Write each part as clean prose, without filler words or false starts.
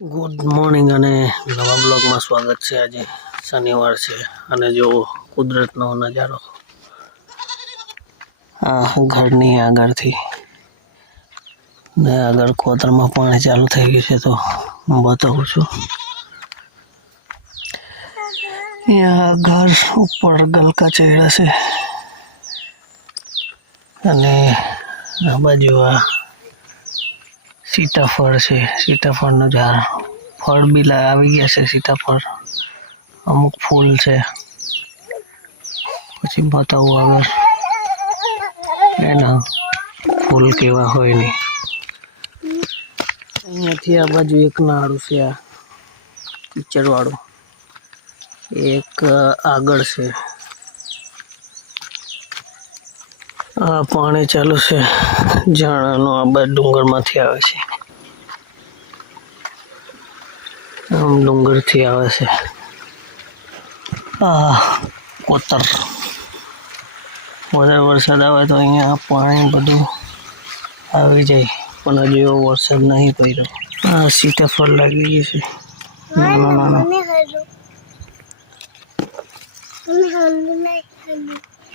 Good morning અને નવા બ્લોગમાં સ્વાગત છે। આજે શનિવાર છે અને જો કુદરતનો નજારો આ ઘરની આગળથી ને આગળ કોતરમાં પાણી ચાલુ થઈ ગયું છે તો હું બતાવું છું। यहाँ घर ऊपर गलका चढ़्या છે અને આ બાજુ આ सीताफळ છે। सीताफळનું ઝાડ ફળ બી આવી ગયા છે। सीताफळ અમુક ફૂલ છે પછી બતાવું આગળ એના ફૂલ કેવા હોય નહીં। અહીંયાથી આ બાજુ એક નાળું છે આ કીચડવાળું, એક આગળ છે આ પાણી ચાલુ છે ઝાડાનું। આ બાજુ ડુંગરમાંથી આવે છે, આમ ડુંગરથી આવે છે આ કોતર। વધારે વરસાદ આવે તો અહીંયા પાણી બધું આવી જાય પણ હજી એવો વરસાદ નહીં પડ્યો। આ સીતાફળ લાગી ગઈ છે નાના નાના,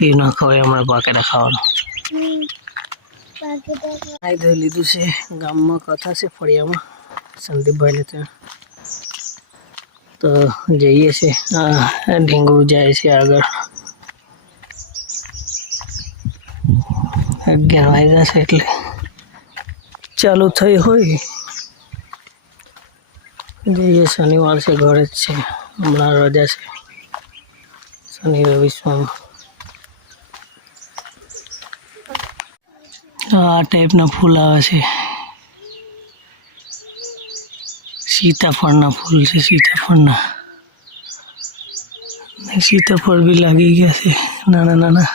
એ ના ખવાય, હમણાં પાકેલા ખાવાનું। ખાઈ ધોઈ લીધું છે। ગામમાં કથા છે ફળિયામાં સંદીપભાઈને ત્યાં, તો જઈએ છે। આ ઢીંગુ જાય છે આગળ। 11 વાગ્યા છે એટલે ચાલુ થઈ હોય। જઈએ, શનિવાર છે, ઘરે જ છે, હમણાં રજા છે શનિ રવિ સોમ। આ ટાઈપના ફૂલ આવે છે, सीताफळના ફૂલ છે। सीताफळના सीताफळ બી લાગી ગયા છે નાના નાના।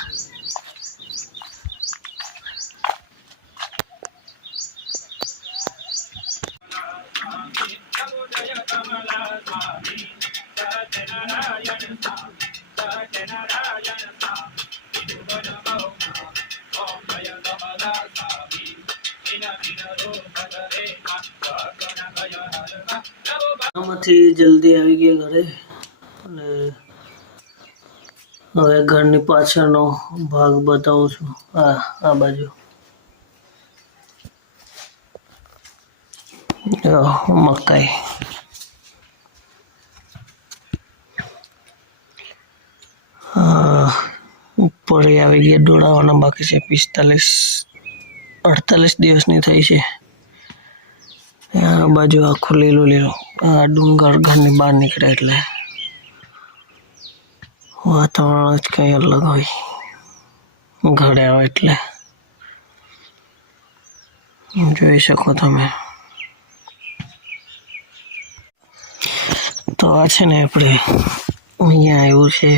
આમાંથી જલ્દી આવી ગયા ઘરે અને હવે ઘરની પાછળનો ભાગ બતાવું છું। આ બાજુ મકાઈ, ઉપર આવી ગયા ડોળાવાના બાકી છે। 48 દિવસની થઈ છે। આ બાજુ આખું લીલું લીલું, આ ડુંગર ઘરની બહાર નીકળે એટલે વાતાવરણ જ કંઈ અલગ હોય ઘરે આવે એટલે જોઈ શકો તમે। તો આ છે ને આપણે અહીંયા આવ્યું છે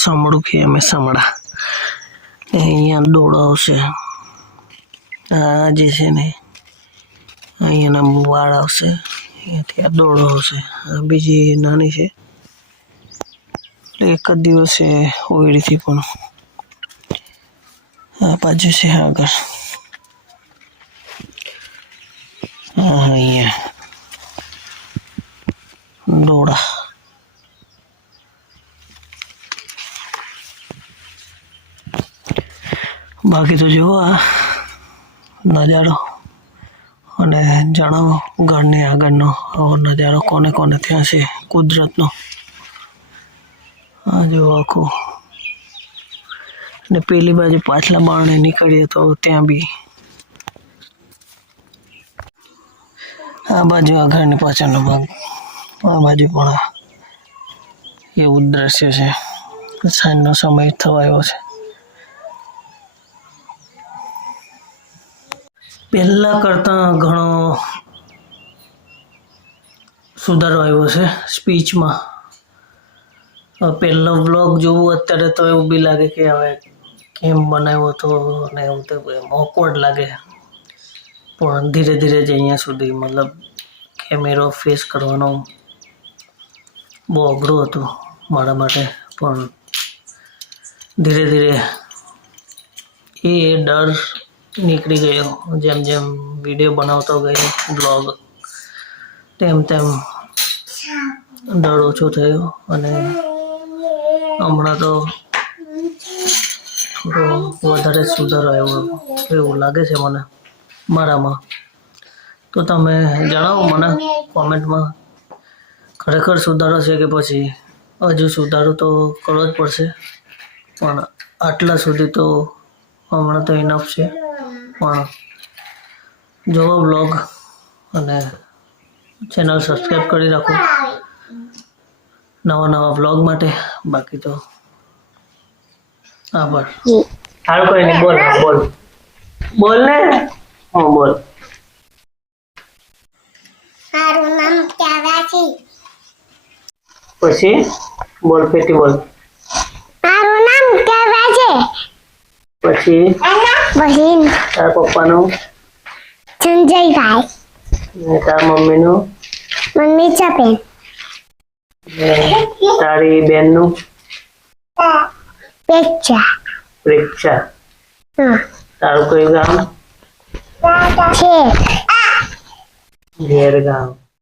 સમડું કે અમે સમડા, અહીંયા દોડો આવશે। આ જે છે ને અહીંયાના વાળ આવશે, અહીંયાથી આ દોડો આવશે। આ બીજી નાની છે એટલે એક જ દિવસે ઓયડીથી પણ આ બાજુ છે આગળ। અહીંયા દોડા, બાકી તો જુઓ આ નજારો અને જણાવો ઘરની આગળનો આવો નજારો કોને કોને ત્યાં છે કુદરતનો। આ જો આખું, ને પેલી બાજુ પાછલા બારણે નીકળીએ તો ત્યાં બી આ બાજુ આ ઘરની પાછળનો ભાગ, આ બાજુ પણ એવું દ્રશ્ય છે। સાંજનો સમય થવા આવ્યો છે। પહેલા કરતાં ઘણો સુધારો આવ્યો છે સ્પીચમાં। પહેલો વ્લોગ જોવું અત્યારે તો એવું બી લાગે કે હવે કેમ બનાવ્યો હતો અને એવું તો ઓકવર્ડ લાગે, પણ ધીરે ધીરે જ અહીંયા સુધી મતલબ કેમેરો ફેસ કરવાનો બહુ અઘરું હતું મારા માટે, પણ ધીરે ધીરે એ ડર નીકળી ગયો જેમ જેમ વિડીયો બનાવતો ગયો બ્લોગ। તેમ તેમ ડર ઓછો થયો અને હમણાં તો થોડો વધારે સુધારો આવ્યો એવું લાગે છે મને મારામાં. તો તમે જણાવો મને કોમેન્ટમાં ખરેખર સુધારો છે કે પછી હજુ સુધારો તો કરવો જ પડશે, પણ આટલા સુધી તો હમણાં તો ઇનફ છે. પણ જોવો બ્લોગ અને ચેનલ સબસ્ક્રાઈબ કરી રાખો નવા બ્લોગ માટે. બાકી તો આભાર. હાલ કોઈ નહીં, બોલ બોલ બોલ ને. હા બોલ. મારું નામ ક્યારા છે. પછી બોલ પેટી બોલ. મારું નામ ક્યારા છે. પછી તારા પપ્પાનું સંજયભાઈ. ને તારા મમ્મીનું મમ્મી ચપેન. ને તારી બેનનું પ્રેક્ષા. તારું કયું ગામ? છે ઘેર ગામ.